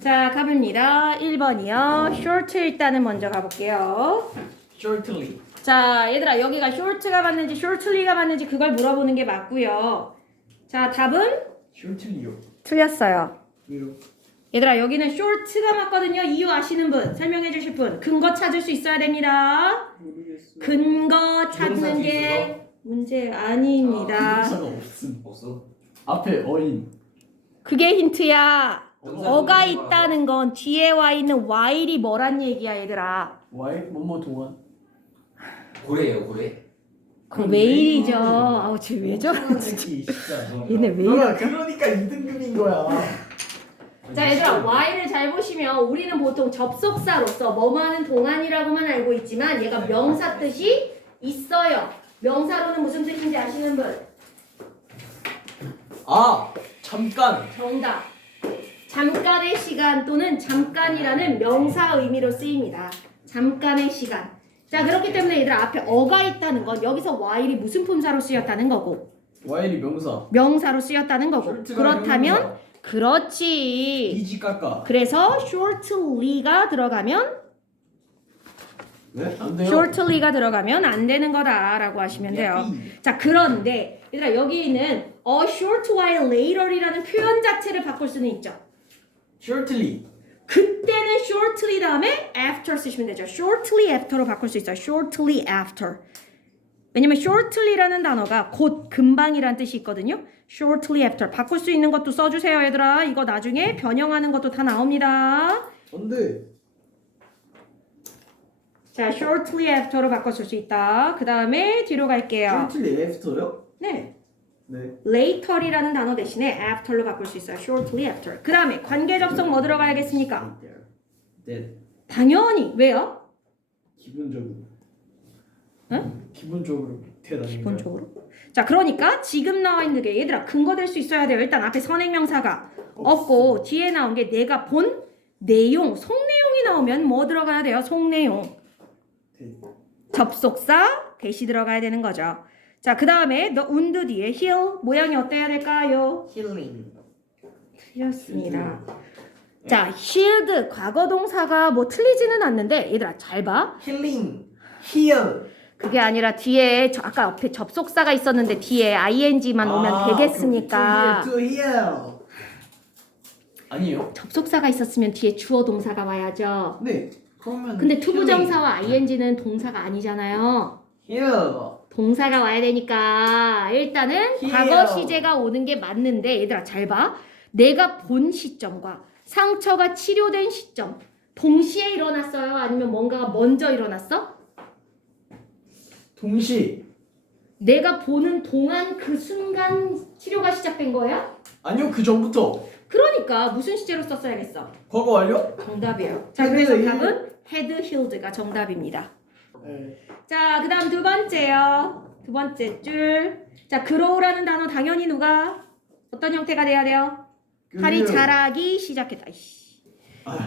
자, 가봅니다. 1번이요. short 일단은 먼저 가볼게요. shortly. 자, 얘들아 여기가 short가 맞는지 shortly가 맞는지 그걸 물어보는 게 맞고요. 자, 답은 shortly요. 틀렸어요. 왜요? 얘들아 여기는 short가 맞거든요. 이유 아시는 분, 설명해 주실 분. 근거 찾을 수 있어야 됩니다. 모르겠어. 근거 찾는 게 문제 아닙니다. 동사가 없어. 앞에 어인. 그게 힌트야. 동사 어가 동사가 있다는 건 뒤에 와 있는 while이 뭐란 얘기야, 얘들아. 와이 뭐뭐 동안. 고래예요, 고래. 그 메일이죠. 아우, 쟤왜 저러지? 새끼 진짜. 얘네 왜 너가 이러지? 그러니까 2등급인 거야. 자, 얘들아, while을 잘 보시면 우리는 보통 접속사로서 뭐뭐하는 동안이라고만 알고 있지만 얘가 명사 뜻이 있어요. 명사로는 무슨 뜻인지 아시는 분? 아 잠깐. 정답. 잠깐의 시간 또는 잠깐이라는 명사 의미로 쓰입니다. 잠깐의 시간. 자, 그렇기 때문에 얘들아 앞에 어가 있다는 건 여기서 while이 무슨 품사로 쓰였다는 거고 와일이 명사. 명사로 쓰였다는 거고 short가 그렇다면 명사. 그렇지. 이지 깎아. 그래서 shortly가 들어가면 네? 안 돼요. shortly가 들어가면 안 되는 거다라고 하시면 돼요. 자, 그런데 얘들아 여기는 a short while later이라는 표현 자체를 바꿀 수는 있죠. shortly. 그때는 shortly 다음에 after 쓰시면 되죠. shortly after로 바꿀 수 있어요. shortly after. 왜냐면 shortly라는 단어가 곧 금방이란 뜻이 있거든요. shortly after 바꿀 수 있는 것도 써주세요, 얘들아. 이거 나중에 변형하는 것도 다 나옵니다. 안 돼. 자, shortly after로 바꿔줄 수 있다. 그 다음에 뒤로 갈게요. shortly after요? 네. 네. later이라는 단어 대신에 after로 바꿀 수 있어요. shortly after. 그 다음에 관계 접속 뭐 들어가야겠습니까? 네. 당연히. 왜요? 기본적으로. 응? 기본적으로 밑에 기본적으로. 자, 그러니까 지금 나와 있는 게 얘들아 근거 될 수 있어야 돼요. 일단 앞에 선행명사가 없고 뒤에 나온 게 내가 본 내용, 속내용이 나오면 뭐 들어가야 돼요? 속내용. 접속사 대시 들어가야 되는 거죠. 자, 그 다음에 the und 뒤에 hill 모양이 어때야 될까요? 힐링. 틀렸습니다. 자, shield 과거 동사가 뭐 틀리지는 않는데 얘들아 잘 봐. 힐링. 힐. 그게 아니라 뒤에 아까 앞에 접속사가 있었는데 뒤에 ing만 오면 되겠습니까? to heal. 아니에요? 접속사가 있었으면 뒤에 주어 동사가 와야죠. 네. 그러면 근데 투부정사와 ing는 동사가 아니잖아요. 힐. 동사가 와야 되니까 일단은 here. 과거 시제가 오는 게 맞는데 얘들아 잘 봐. 내가 본 시점과 상처가 치료된 시점 동시에 일어났어요? 아니면 뭔가가 먼저 일어났어? 동시. 내가 보는 동안 그 순간 치료가 시작된 거야? 아니요, 그 전부터. 그러니까 무슨 시제로 썼어야겠어? 과거 완료? 정답이에요. 자, Had 그래서 healed. 답은 had healed가 정답입니다. 네. 자, 그 다음 두 번째요. 두 번째 줄. 자, grow라는 단어 당연히 누가 어떤 형태가 돼야 돼요? 팔이 자라기 시작했다. 이씨.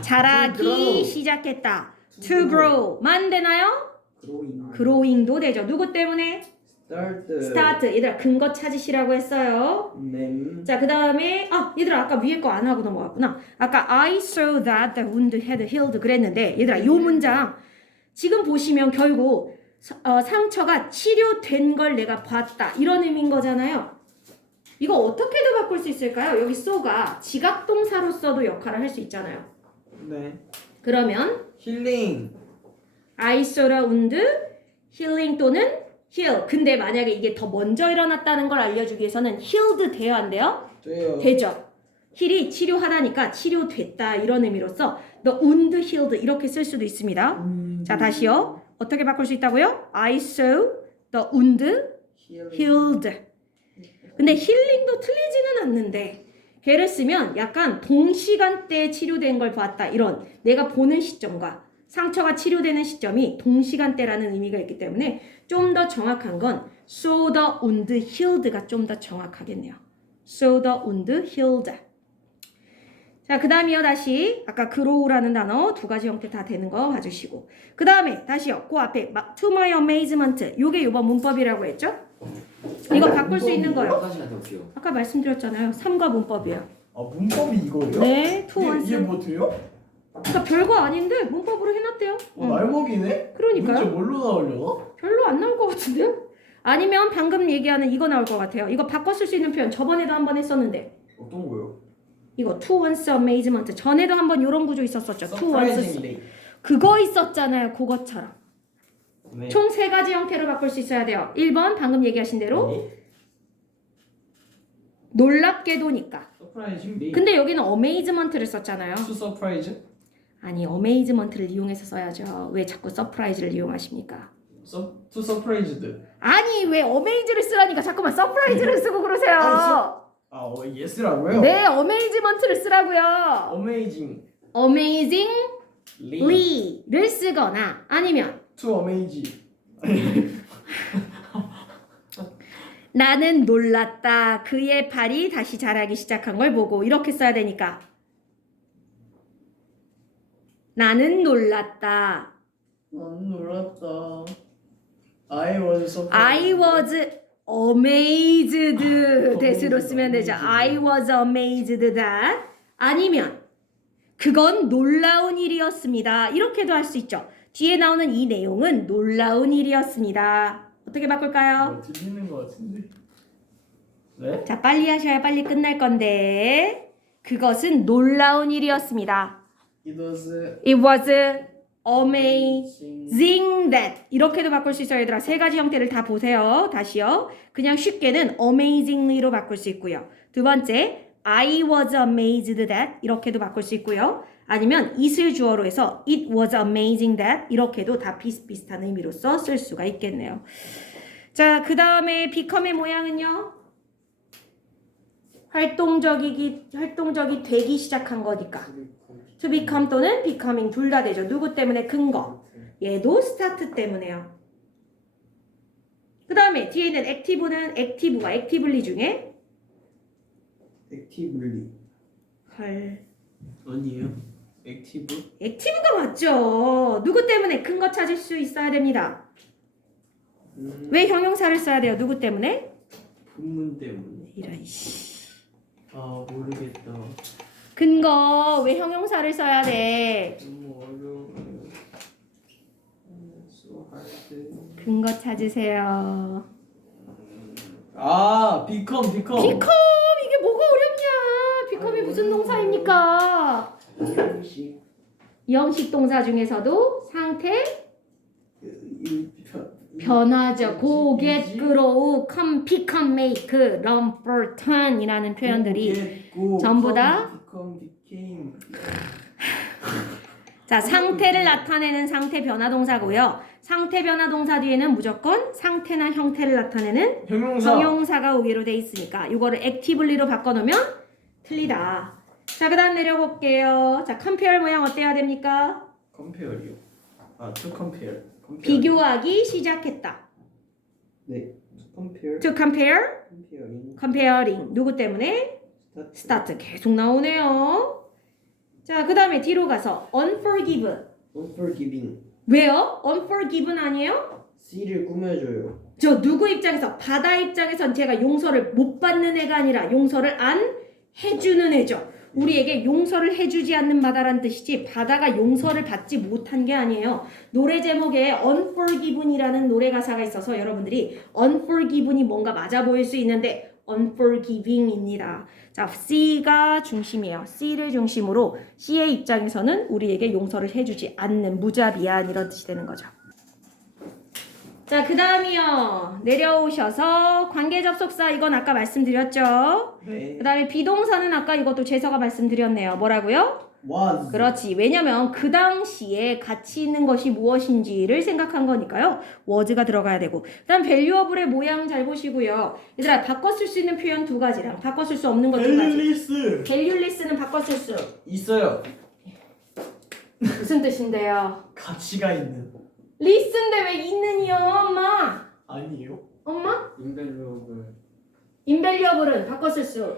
자라기 grow. 시작했다. To grow만 되나요? growing. growing도 되죠. 누구 때문에? start. start. 얘들아 근거 찾으시라고 했어요. name. 자, 그 다음에 얘들아 아까 위에 거 안 하고 넘어갔구나. 아까 I saw that the wound had healed 그랬는데 얘들아 요 문장 지금 보시면 결국 상처가 치료된 걸 내가 봤다 이런 의미인 거잖아요. 이거 어떻게도 바꿀 수 있을까요? 여기 so가 지각동사로서도 역할을 할 수 있잖아요. 네. 그러면 힐링. I saw the wound healing 또는 heal. 근데 만약에 이게 더 먼저 일어났다는 걸 알려주기 위해서는 healed 돼야 안 돼요? 돼요. 되죠. 힐이 치료하다니까 치료됐다 이런 의미로서 the wound healed 이렇게 쓸 수도 있습니다. 자, 다시요. 어떻게 바꿀 수 있다고요? I saw the wound healed. 근데 힐링도 틀리지는 않는데 걔를 쓰면 약간 동시간대에 치료된 걸 봤다 이런 내가 보는 시점과 상처가 치료되는 시점이 동시간대라는 의미가 있기 때문에 좀 더 정확한 건 so the wound healed가 좀 더 정확하겠네요. so the wound healed. 자, 그 다음이요. 다시 아까 grow라는 단어 두 가지 형태 다 되는 거 봐주시고 그 다음에 다시요. 그 앞에 to my amazement 요게 이번 문법이라고 했죠? 이거 바꿀 수 있는 거요. 다시 한번 볼게요. 아까 말씀드렸잖아요. 3과 문법이에요. 아 문법이 이거예요? 네, to 이게 once. 뭐 돼요? 그러니까 별거 아닌데 문법으로 해놨대요. 날먹이네? 그러니까요. 문제 뭘로 나오려나? 별로 안 나올 것 같은데요? 아니면 방금 얘기하는 이거 나올 것 같아요. 이거 바꿔 쓸 수 있는 표현 저번에도 한번 했었는데 어떤 거요? 이거 to one's amazement 전에도 한번 이런 구조 있었었죠. to one's Surprisingly. 그거 있었잖아요. 그것처럼. 네. 총 세 가지 형태로 바꿀 수 있어야 돼요. 1번 방금 얘기하신 대로 네. 놀랍게도니까. Surprisingly. 근데 여기는 amazement를 썼잖아요. To surprise? 아니 amazement를 이용해서 써야죠. 왜 자꾸 surprise를 이용하십니까? To surprised. 아니 왜 amaze를 쓰라니까 자꾸만 surprise를 쓰고 그러세요. yes라고요? 네, amazement를 쓰라고요. Amazing. amazingly를 쓰거나 아니면 To amaze. 나는 놀랐다. 그의 발이 다시 자라기 시작한 걸 보고 이렇게 써야 되니까 나는 놀랐다. 난 놀랐다. I was surprised. I was amazed that으로 쓰면 되죠. I was amazed that 아니면 그건 놀라운 일이었습니다. 이렇게도 할 수 있죠. 뒤에 나오는 이 내용은 놀라운 일이었습니다. 어떻게 바꿀까요? 들리는 것 같은데. 네? 자, 빨리 하셔야 빨리 끝날 건데 그것은 놀라운 일이었습니다. It was It was amazing that 이렇게도 바꿀 수 있어요. 얘들아 세 가지 형태를 다 보세요. 다시요. 그냥 쉽게는 amazingly로 바꿀 수 있고요. 두 번째 I was amazed that 이렇게도 바꿀 수 있고요. 아니면 it을 주어로 해서 it was amazing that 이렇게도 다 비슷비슷한 의미로써 쓸 수가 있겠네요. 자, 그 다음에 become의 모양은요. 활동적이 되기 시작한 거니까 to become 또는 becoming 둘 다 되죠. 누구 때문에? 근거. 얘도 start 때문에요. 그 다음에 뒤에 있는 active는 active와 actively 중에 Actively. 헐. 아니에요. Active. 액티브가 맞죠. 누구 때문에? 근거 찾을 수 있어야 됩니다. 왜 형용사를 써야 돼요? 누구 때문에? 본문 때문에. 이런 씨. 아 모르겠다. 근거 왜 형용사를 써야 돼? 너무 어려워요. So hard. 근거 찾으세요. 아 become. become 이게 뭐가 어렵냐? become이 무슨 동사입니까? 형식. 영식 동사 중에서도 상태 변화죠. go, get, grow, come, become, make, run, for, turn 이라는 표현들이 전부 다 become, became. 자, 상태를 나타내는 상태 변화 동사고요. 상태 변화 동사 뒤에는 무조건 상태나 형태를 나타내는 형용사가 오기로 돼 있으니까 이거를 actively로 바꿔놓으면 틀리다. 자, 그 다음 내려볼게요. 자, compare 모양 어때야 됩니까? compare요. to compare. 비교하기 시작했다. 네. Compare. To compare, Comparing. comparing. 누구 때문에? start 계속 나오네요. 자, 그 다음에 뒤로 가서 unforgive. Unforgiving. 왜요? unforgiven 아니에요? C를 꾸며줘요. 저 누구 입장에서? 바다 입장에선 제가 용서를 못 받는 애가 아니라 용서를 안 해주는 애죠. 우리에게 용서를 해주지 않는 바다란 뜻이지 바다가 용서를 받지 못한 게 아니에요. 노래 제목에 Unforgiven이라는 노래 가사가 있어서 여러분들이 Unforgiven이 뭔가 맞아 보일 수 있는데 Unforgiving입니다. 자, C가 중심이에요. C를 중심으로 C의 입장에서는 우리에게 용서를 해주지 않는 무자비한 이런 뜻이 되는 거죠. 자, 그 다음이요. 내려오셔서 관계접속사 이건 아까 말씀드렸죠. 네. 그 다음에 비동사는 아까 이것도 재서가 말씀드렸네요. 뭐라고요? Was. 그렇지. 왜냐면 그 당시에 가치 있는 것이 무엇인지를 생각한 거니까요. was가 들어가야 되고. 그 다음 valuable의 모양 잘 보시고요. 얘들아 바꿔 쓸 수 있는 표현 두 가지랑 바꿔 쓸 수 없는 것 두 가지. valueless. valueless는 바꿔 쓸 수 있어요. 무슨 뜻인데요? 가치가 있는. list인데 왜 있는이요 엄마? 아니에요? 엄마? Invaluable. invaluable은 바꿔 쓸 수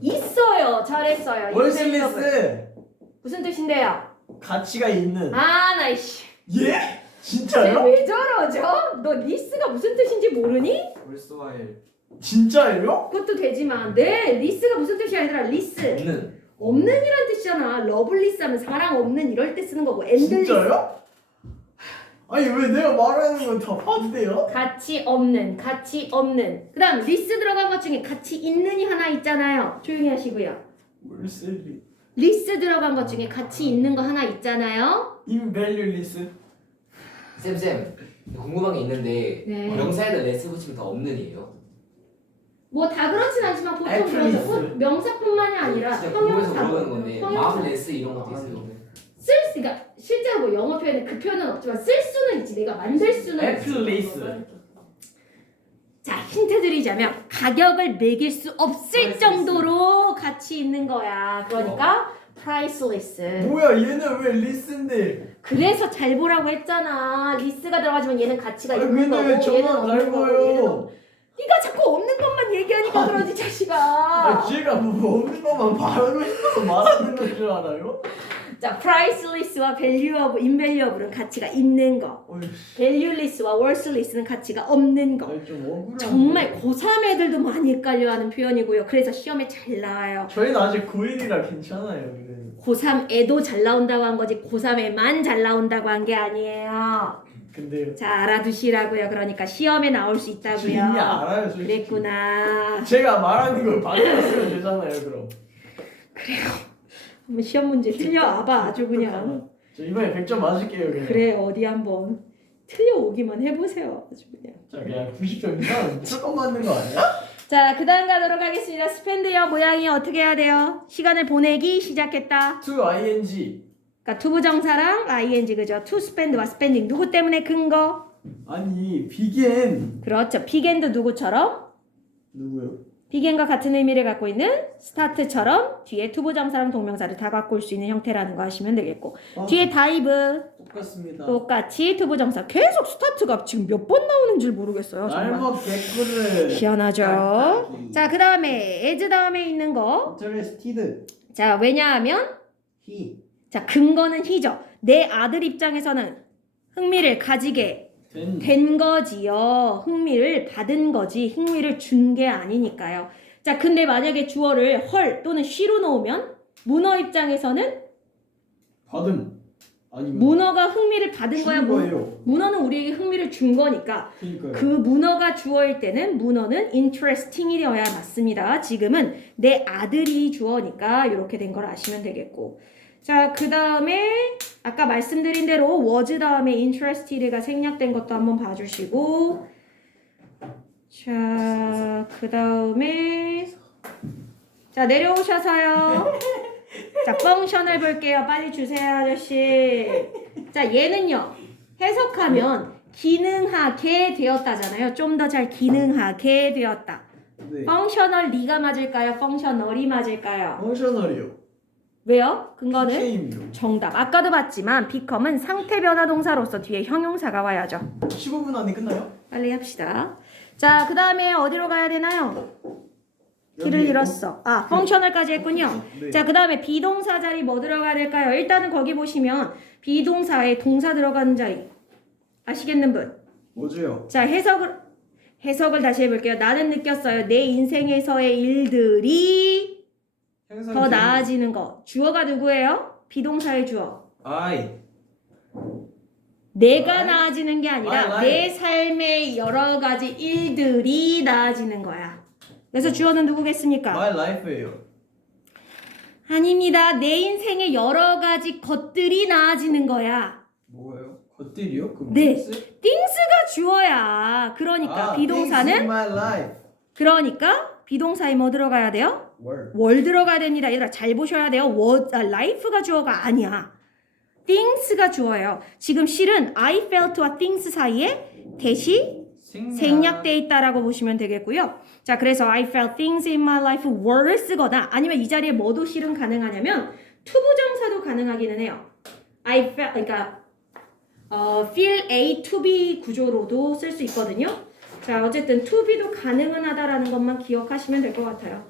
있어요. 잘했어요. invaluable. worthless. 무슨 뜻인데요? 가치가 있는. 아, 나이씨. 예? 진짜요? 쟤왜 저러죠? 너 리스가 무슨 뜻인지 모르니? worthwhile. 진짜예요? 그것도 되지만 네 리스가 무슨 뜻이야 얘들아 리스 없는. 없는이란 뜻이잖아. 러블리스 하면 사랑 없는 이럴 때 쓰는 거고 엔들리스 진짜요? 아니 왜 내가 말하는 건 다 반대요? 가치 없는 그 다음 리스 들어간 것 중에 가치 있는이 하나 있잖아요. 조용히 하시고요. 월세비 리스 들어간 것 중에 가치 있는 거 하나 있잖아요. 인밸류리스 쌤 궁금한 게 있는데 네. 명사에다 레스 붙이면 다 없는이에요? 뭐 다 그렇진 않지만 보통 애플리스. 그렇죠. 명사뿐만이 아니라 진짜 궁금해서 형용사 물어보는 건데 마음 레스 이런 것도 있어요. 그러니까 실제로 뭐 영어 표현에 그 표현은 없지만 쓸 수는 있지. 내가 만들 수는 애플리스 자 힌트 드리자면 가격을 매길 수 없을 priceless. 정도로 가치 있는 거야. 그러니까 priceless. 뭐야 얘는 왜 리스인데 그래서 잘 보라고 했잖아. 리스가 들어가지만 얘는 가치가 아니, 있는 근데 거고 왜 얘는 저만 없는 거고 얘는 닮아요? 없는 네가 자꾸 없는 것만 얘기하니까 그러지 자식아. 아 쟤가 뭐 없는 것만 말하고 싶어서 말하는 걸 줄 알아요? 자 priceless와 valuable, invaluable은 가치가 있는 거. 어이, valueless와 worthless는 가치가 없는 거. 아니 좀 억울한 정말 거. 고3 애들도 많이 헷갈려하는 표현이고요. 그래서 시험에 잘 나와요. 저희는 아직 고1이라 괜찮아요 그래도. 고3 애도 잘 나온다고 한 거지 고3 애만 잘 나온다고 한 게 아니에요. 근데 자 알아두시라고요. 그러니까 시험에 나올 수 저 이미 있다고요. 알아요 솔직히. 그랬구나. 제가 말하는 걸 받아쓰면 되잖아요 그럼. 한번 시험 문제 틀려와봐 아주 그냥. 저 이번에 100점 맞을게요 그냥. 그래 어디 한번 틀려오기만 해보세요. 아주 그냥. 자 그냥 90점 이상 무조건 맞는 거 아니야? 자 그다음 가도록 하겠습니다. 스펜드요 모양이 어떻게 해야 돼요? 시간을 보내기 시작했다. to ing 그러니까 투부정사랑 ing 그죠? to spend와 spending 누구 때문에 근거? 아니 begin 그렇죠. 빅앤드 누구처럼? 누구요? 빅앤과 같은 의미를 갖고 있는 스타트처럼 뒤에 투부정사랑 동명사를 다 갖고 올 수 있는 형태라는 거 하시면 되겠고 뒤에 다이브 똑같습니다. 똑같이 투부정사 계속 스타트가 지금 몇 번 나오는 줄 모르겠어요. 정말 날먹 개꿀을 희한하죠. 자 그 다음에 as 다음에 있는 거. interested. 자 왜냐하면 he. 자 근거는 히죠. 내 아들 입장에서는 흥미를 가지게 된 된 거지요. 흥미를 받은 거지 흥미를 준 게 아니니까요. 자 근데 만약에 주어를 헐 또는 she로 놓으면 문어 입장에서는 받음 아니면 문어가 흥미를 받은 거야. 준 거예요. 문어는 우리에게 흥미를 준 거니까 그러니까요. 그 문어가 주어일 때는 문어는 interesting이 되어야 맞습니다. 지금은 내 아들이 주어니까 이렇게 된 걸 아시면 되겠고 자 그 다음에 아까 말씀드린 대로 was 다음에 interested가 생략된 것도 한번 봐주시고 자 그 다음에 자 내려오셔서요 자 펑션을 볼게요. 빨리 주세요 아저씨. 자 얘는요 해석하면 기능하게 되었다잖아요. 좀 더 잘 기능하게 되었다. 네. 펑셔널리가 맞을까요? 펑셔널이 맞을까요? 펑셔널이요. 왜요? 근거는 PK임요. 정답. 아까도 봤지만 beccome은 상태 변화 동사로서 뒤에 형용사가 와야죠. 15분 안에 끝나요? 빨리 합시다. 자, 그 다음에 어디로 가야 되나요? 길을 여기 잃었어. 아, 펑셔널까지 했군요. 네. 자, 그 다음에 비동사 자리 뭐 들어가야 될까요? 일단은 거기 보시면 비동사에 동사 들어가는 자리 아시겠는 분? 뭐죠? 자, 해석을 다시 해볼게요. 나는 느꼈어요. 내 인생에서의 일들이 더 나아지는 거. 주어가 누구예요? 비동사의 주어. I. 내가 나아지는 게 아니라 my 내 삶의 여러 가지 일들이 나아지는 거야. 그래서 주어는 누구겠습니까? My life예요. 아닙니다. 내 인생의 여러 가지 것들이 나아지는 거야. 뭐예요? 것들이요? 그 네. 무슨? things가 주어야. 그러니까 비동사는 things in my life. 그러니까 비동사에 뭐 들어가야 돼요? word. 월 들어가야 됩니다. 얘들아 잘 보셔야 돼요. life가 주어가 아니야. things가 주어예요. 지금 실은 I felt와 things 사이에 대시 생략돼 있다라고 보시면 되겠고요. 자, 그래서 I felt things in my life were를 쓰거나 아니면 이 자리에 뭐도 실은 가능하냐면 투부정사도 가능하기는 해요. I felt 그러니까 feel A to be 구조로도 쓸 수 있거든요. 자, 어쨌든 to be도 가능은 하다라는 것만 기억하시면 될 것 같아요.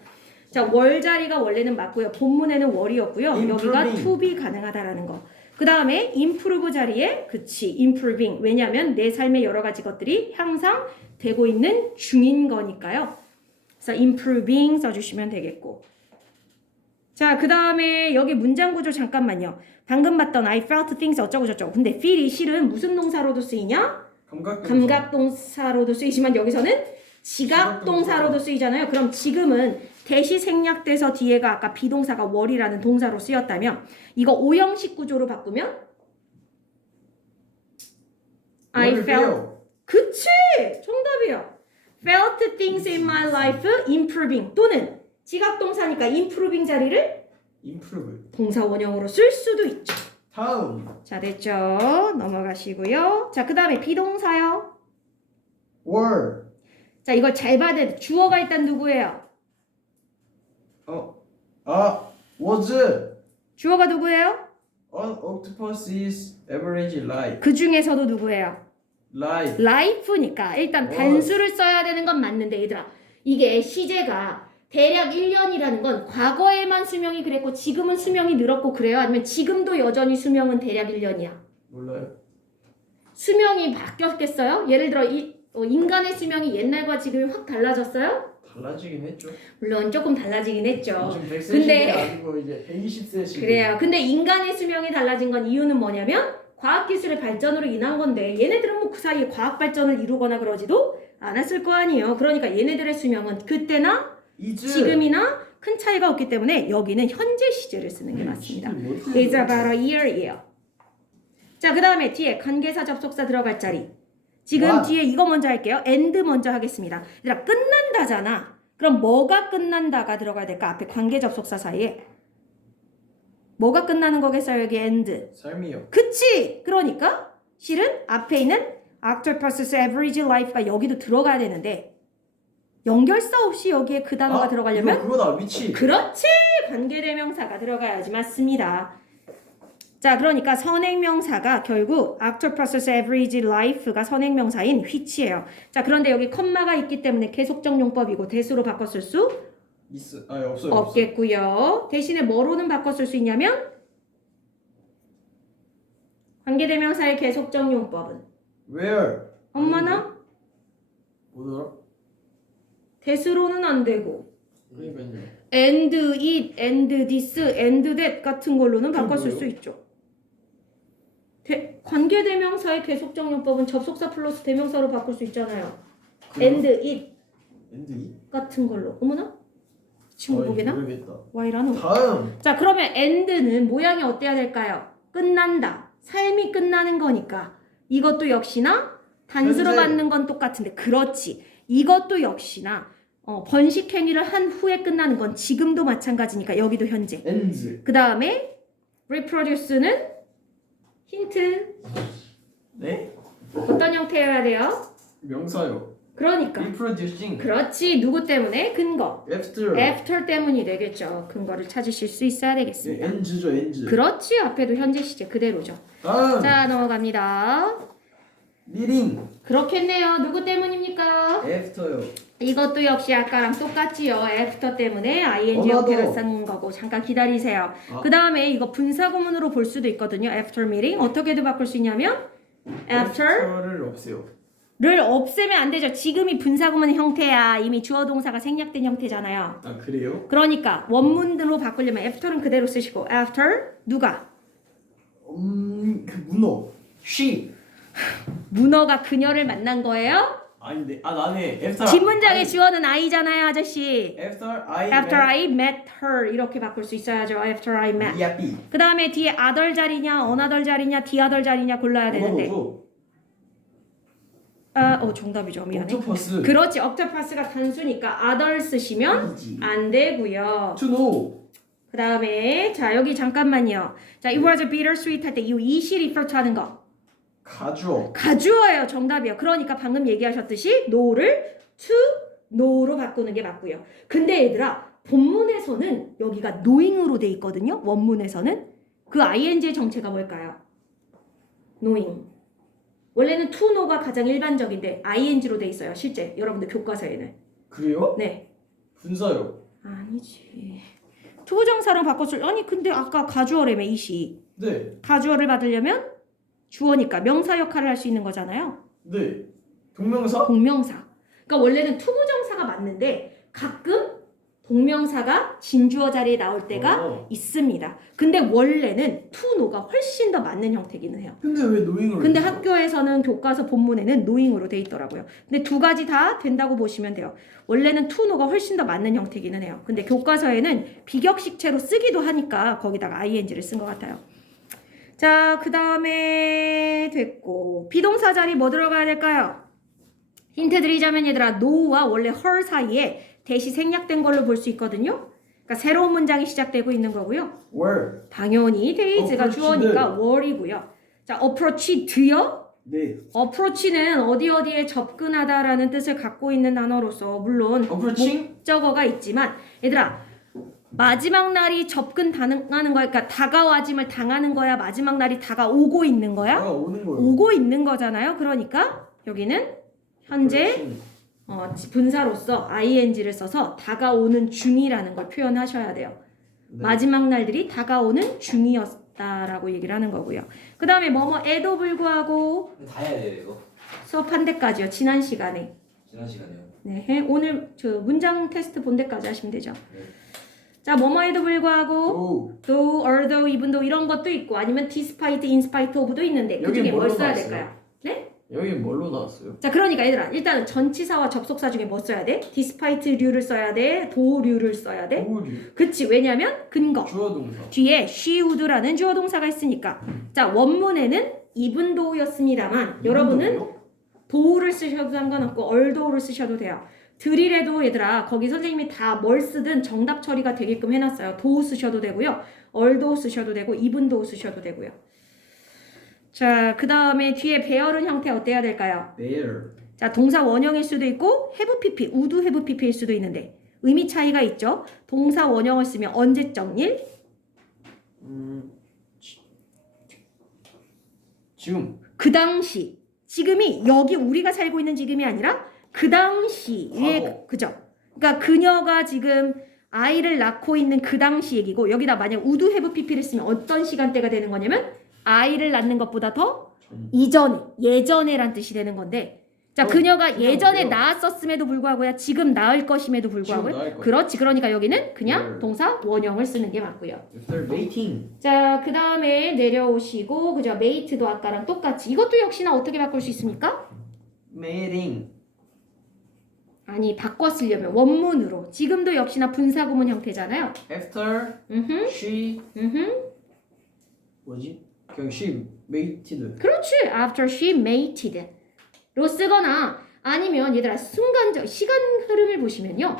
자, 월 자리가 원래는 맞고요. 본문에는 월이었고요. 여기가 Improving. to be 가능하다라는 거. 그 다음에 improve 자리에 그치 improving 왜냐하면 내 삶의 여러 가지 것들이 향상되고 있는 중인 거니까요. 그래서 improving 써주시면 되겠고. 자, 그 다음에 여기 문장 구조 잠깐만요. 방금 봤던 I felt things 어쩌고 저쩌고. 근데 feel이 실은 무슨 동사로도 쓰이냐? 감각동사로도 쓰이지만 여기서는 지각동사로도 쓰이잖아요. 그럼 지금은 대시 생략돼서 뒤에가 아까 비동사가 were이라는 동사로 쓰였다면 이거 오형식 구조로 바꾸면 I felt 그치! 정답이요. Felt things in my life improving 또는 지각동사니까 improving 자리를 improve. 동사 원형으로 쓸 수도 있죠. 다음. 자, 됐죠? 넘어가시고요. 자, 그 다음에 비동사요. were. 자, 이걸 잘 봐야 돼. 주어가 일단 누구예요? was. 주어가 누구예요? An octopus's average life. 그 중에서도 누구예요? life. life니까 일단 was. 단수를 써야 되는 건 맞는데 얘들아 이게 시제가 대략 1년이라는 건 과거에만 수명이 그랬고 지금은 수명이 늘었고 그래요? 아니면 지금도 여전히 수명은 대략 1년이야? 몰라요. 수명이 바뀌었겠어요? 예를 들어 인간의 수명이 옛날과 지금이 확 달라졌어요? 달라지긴 했죠. 물론 조금 달라지긴 했죠. 요즘 100세 근데- 시대 아니고 이제 120세 시대. 그래요. 근데 인간의 수명이 달라진 건 이유는 뭐냐면 과학기술의 발전으로 인한 건데 얘네들은 뭐 그 사이에 과학 발전을 이루거나 그러지도 않았을 거 아니에요. 그러니까 얘네들의 수명은 그때나 is. 지금이나 큰 차이가 없기 때문에 여기는 현재 시제를 쓰는 게 맞습니다. is about a year이에요. 자, 그 다음에 뒤에 관계사 접속사 들어갈 자리. 지금 what? 뒤에 이거 먼저 할게요. and 먼저 하겠습니다. 얘들아 끝난다잖아. 그럼 뭐가 끝난다가 들어가야 될까? 앞에 관계 접속사 사이에. 뭐가 끝나는 거겠어요? 여기 and. 삶이요. 그치? 그러니까 실은 앞에 있는 octopus's average life가 여기도 들어가야 되는데 연결사 없이 여기에 그 단어가 들어가려면 이거 그거다 위치. 그렇지! 관계대명사가 들어가야지 맞습니다. 자, 그러니까 선행명사가 결국 octopus's average life가 선행명사인 which예요. 자, 그런데 여기 컴마가 있기 때문에 계속적용법이고 대수로 바꿨을 수 없어요. 없겠고요. 대신에 뭐로는 바꿨을 수 있냐면 관계대명사의 계속적용법은 where. 엄마나 뭐더라? 대수로는 안 되고 그러니까요. and it, and this, and that 같은 걸로는 바꿨을 뭐예요? 수 있죠. 관계대명사의 계속적용법은 접속사 플러스 대명사로 바꿀 수 있잖아요. and it and it. 같은 걸로. 어머나? 친구 보기나? 모르겠다. Y라는 거. 다음. 자, 그러면 end는 모양이 어때야 될까요? 끝난다. 삶이 끝나는 거니까 이것도 역시나 단수로 현재. 받는 건 똑같은데 그렇지. 이것도 역시나 번식 행위를 한 후에 끝나는 건 지금도 마찬가지니까 여기도 현재. ends. 그 다음에 reproduce는 힌트 네? 어떤 형태여야 돼요? 명사요. 그러니까 reproducing. 그렇지. 누구 때문에? 근거. after. after 때문이 되겠죠. 근거를 찾으실 수 있어야 되겠습니다. ends죠 ends. 그렇지. 앞에도 현재 시제 그대로죠. 다음. 자, 넘어갑니다. reading. 그렇겠네요. 누구 때문입니까? after요. 이것도 역시 아까랑 똑같지요. after 때문에 ing 엄마도. 형태를 쓴 거고 잠깐 기다리세요. 아. 그 다음에 이거 분사구문으로 볼 수도 있거든요. after meeting 어떻게도 바꿀 수 있냐면 after를 없애요. 없애면 안 되죠. 지금이 분사구문 형태야. 이미 주어 동사가 생략된 형태잖아요. 아 그래요? 그러니까 원문으로 바꾸려면 after는 그대로 쓰시고 after 누가? 그 문어. she. 문어가 그녀를 만난 거예요? 아닌데. 나는 after. 뒷문장의 주어는 I잖아요, 아저씨. after I. After I met her 이렇게 바꿀 수 있어야죠. After I met. 야삐. 그 다음에 뒤에 other 자리냐, another 자리냐, the other 자리냐 골라야 되는데. 정답이죠. 미안해. octopus. 그렇지. octopus가 단수니까 other 쓰시면 안 되고요. to know. 그 다음에 자 여기 잠깐만요. 자 it was bittersweet 할 때 이 이시 리퍼트 하는 거. 가주어. 가주어예요. 정답이요. 그러니까 방금 얘기하셨듯이 no를 to know로 바꾸는 게 맞고요. 근데 얘들아 본문에서는 여기가 knowing으로 돼 있거든요. 원문에서는 그 ing의 정체가 뭘까요? knowing. 원래는 to know가 가장 일반적인데 ing로 돼 있어요. 실제 여러분들 교과서에는. 그래요? 네. 분사요. 아니지. 투부정사랑 바꿨을 아니 근데 아까 가주어라며 이시. 네. 가주어를 받으려면 주어니까 명사 역할을 할 수 있는 거잖아요. 네. 동명사? 동명사. 그러니까 원래는 투부정사가 맞는데 가끔 동명사가 진주어 자리에 나올 때가 있습니다. 근데 원래는 to know가 훨씬 더 맞는 형태기는 해요. 근데 왜 노잉으로? 근데 학교에서는 교과서 본문에는 knowing으로 돼 있더라고요. 근데 두 가지 다 된다고 보시면 돼요. 원래는 to know가 훨씬 더 맞는 형태기는 해요. 근데 교과서에는 비격식체로 쓰기도 하니까 거기다가 ing를 쓴 것 같아요. 자, 그 다음에 됐고 비동사 자리 뭐 들어가야 될까요? 힌트 드리자면 얘들아 know와 원래 her 사이에 대시 생략된 걸로 볼 수 있거든요. 그러니까 새로운 문장이 시작되고 있는 거고요. were. 당연히 데이즈가 approach는. 주어니까 were이고요. 자, approach도요. 네. approach는 어디에 접근하다라는 뜻을 갖고 있는 단어로서 물론 approaching? 목적어가 있지만 얘들아 마지막 날이 접근 당하는 거야. 그러니까 다가와짐을 당하는 거야. 마지막 날이 다가오고 있는 거야. 오는 거예요. 오고 있는 거잖아요. 그러니까 여기는 현재 approaching. 분사로서 ing를 써서 다가오는 중이라는 걸 표현하셔야 돼요. 네. 마지막 날들이 다가오는 중이었다라고 얘기를 하는 거고요. 그 다음에 뭐뭐에도 불구하고 다 해야 돼요 이거. 수업한 데까지요. 지난 시간에. 지난 시간이요. 네, 오늘 저 문장 테스트 본 데까지 하시면 되죠. 네. 자, 뭐뭐에도 불구하고 또 though, although, even though 이런 것도 있고 아니면 despite, in spite of도 있는데 그 여기 중에 뭘 뭘로 써야 나왔어요? 될까요? 네? 여기 뭘로 나왔어요? 자, 그러니까 얘들아 일단은 전치사와 접속사 중에 뭐 써야 돼? despite류를 써야 돼? do류를 써야 돼? 오류. 그치, 왜냐면 근거 주어 동사. 뒤에 she would라는 주어 동사가 있으니까. 자, 원문에는 even though였습니다만 여러분은 do를 쓰셔도 상관없고 although를 쓰셔도 돼요. 드릴에도 얘들아 거기 선생님이 다 뭘 쓰든 정답 처리가 되게끔 해놨어요. do 쓰셔도 되고요. although 쓰셔도 되고 even though 쓰셔도 되고요. 자, 그 다음에 뒤에 배열은 형태 어때야 될까요? bear. 자, 동사 원형일 수도 있고 have pp, would have pp일 수도 있는데 의미 차이가 있죠. 동사 원형을 쓰면 언제적 일? 지금. 그 당시. 지금이 여기 우리가 살고 있는 지금이 아니라 그 당시에 과거. 그죠? 그러니까 그녀가 지금 아이를 낳고 있는 그 당시 얘기고 여기다 만약 would have pp를 쓰면 어떤 시간대가 되는 거냐면 아이를 낳는 것보다 더 이전에, 예전에란 뜻이 되는 건데 자, 그녀가 그냥 예전에 뭐요? 낳았었음에도 불구하고야 지금 낳을 것임에도 불구하고 지금 낳을 것. 그렇지. 그러니까 여기는 그냥 네. 동사 원형을 쓰는 게 맞고요. After mating. 자, 그 다음에 내려오시고 그죠? mate도 아까랑 똑같이 이것도 역시나 어떻게 바꿀 수 있습니까? mating. 아니, 바꿔 쓰려면 원문으로 지금도 역시나 분사구문 형태잖아요. After 음흠, she 뭐지? 그냥 she mated. 그렇지. After she mated로 쓰거나 아니면 얘들아 순간적 시간 흐름을 보시면요.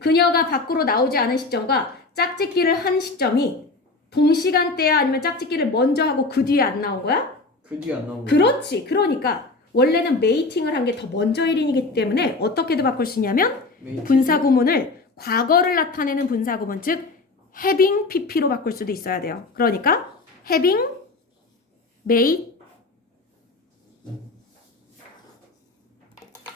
그녀가 밖으로 나오지 않은 시점과 짝짓기를 한 시점이 동시간대야 아니면 짝짓기를 먼저 하고 그 뒤에 안 나온 거야? 그 뒤에 안 나오고. 그렇지. 그러니까 원래는 메이팅을 한 게 더 먼저 일인이기 때문에 어떻게도 바꿀 수 있냐면 mated. 분사구문을 과거를 나타내는 분사구문 즉 having pp로 바꿀 수도 있어야 돼요. 그러니까 having made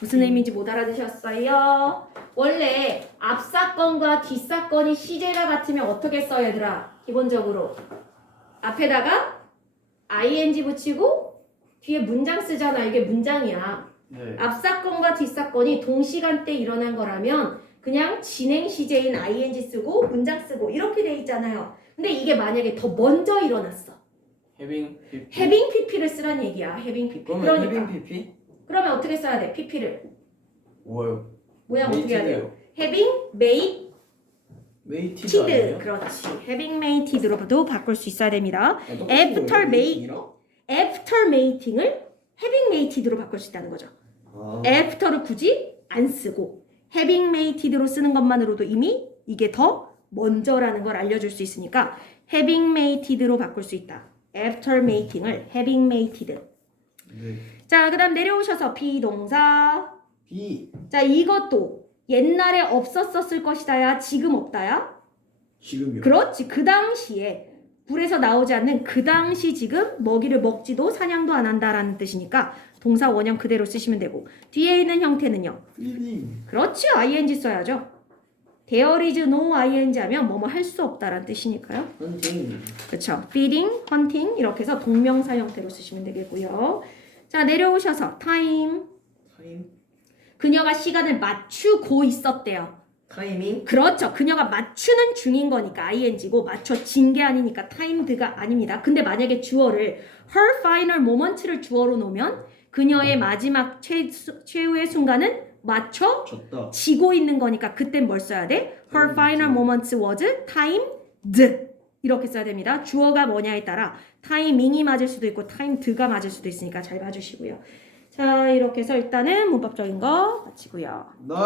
무슨 의미인지 못 알아듣셨어요? 원래 앞사건과 뒷사건이 시제가 같으면 어떻게 써 얘들아? 기본적으로 앞에다가 ing 붙이고 뒤에 문장 쓰잖아. 이게 문장이야. 네. 앞사건과 뒷사건이 동시간대 일어난 거라면 그냥 진행 시제인 ing 쓰고 문장 쓰고 이렇게 돼 있잖아요. 근데 이게 만약에 더 먼저 일어났어. having pp. having pp를 쓰란 얘기야. having pp. 그러면 그러니까 having pp? 그러면 어떻게 써야 돼? pp를 뭐요? 모양 어떻게 해야 돼요? mated요. having made mated tid. 아니에요? 그렇지. having mated로도 바꿀 수 있어야 됩니다. 아, 똑같은 after 거예요, mate- mating이랑? after mating을 having mated로 바꿀 수 있다는 거죠. 아. after를 굳이 안 쓰고 having mated로 쓰는 것만으로도 이미 이게 더 먼저라는 걸 알려줄 수 있으니까 having mated로 바꿀 수 있다. after mating을 having mated. 네. 자, 그 다음 내려오셔서 비동사. B. 자, 이것도 옛날에 없었었을 것이다야 지금 없다야? 지금요. 그렇지. 그 당시에 불에서 나오지 않는 그 당시 지금 먹이를 먹지도 사냥도 안 한다라는 뜻이니까 동사 원형 그대로 쓰시면 되고 뒤에 있는 형태는요. feeding. 그렇지. ing 써야죠. There is no ing 하면 뭐뭐 할 수 없다라는 뜻이니까요. hunting. 그렇죠. feeding, hunting 이렇게 해서 동명사 형태로 쓰시면 되겠고요. 자, 내려오셔서 time. time. 그녀가 시간을 맞추고 있었대요. 타이밍? 그렇죠. 그녀가 맞추는 중인 거니까 ing고 맞춰진 게 아니니까 timed가 아닙니다. 근데 만약에 주어를 her final moment를 주어로 놓으면 그녀의 마지막 최후의 순간은 졌다. 맞춰지고 있는 거니까 그땐 뭘 써야 돼? Her final moments was timed 이렇게 써야 됩니다. 주어가 뭐냐에 따라 타이밍이 맞을 수도 있고 timed가 맞을 수도 있으니까 잘 봐주시고요. 자 이렇게 해서 일단은 문법적인 거 마치고요. 나이스.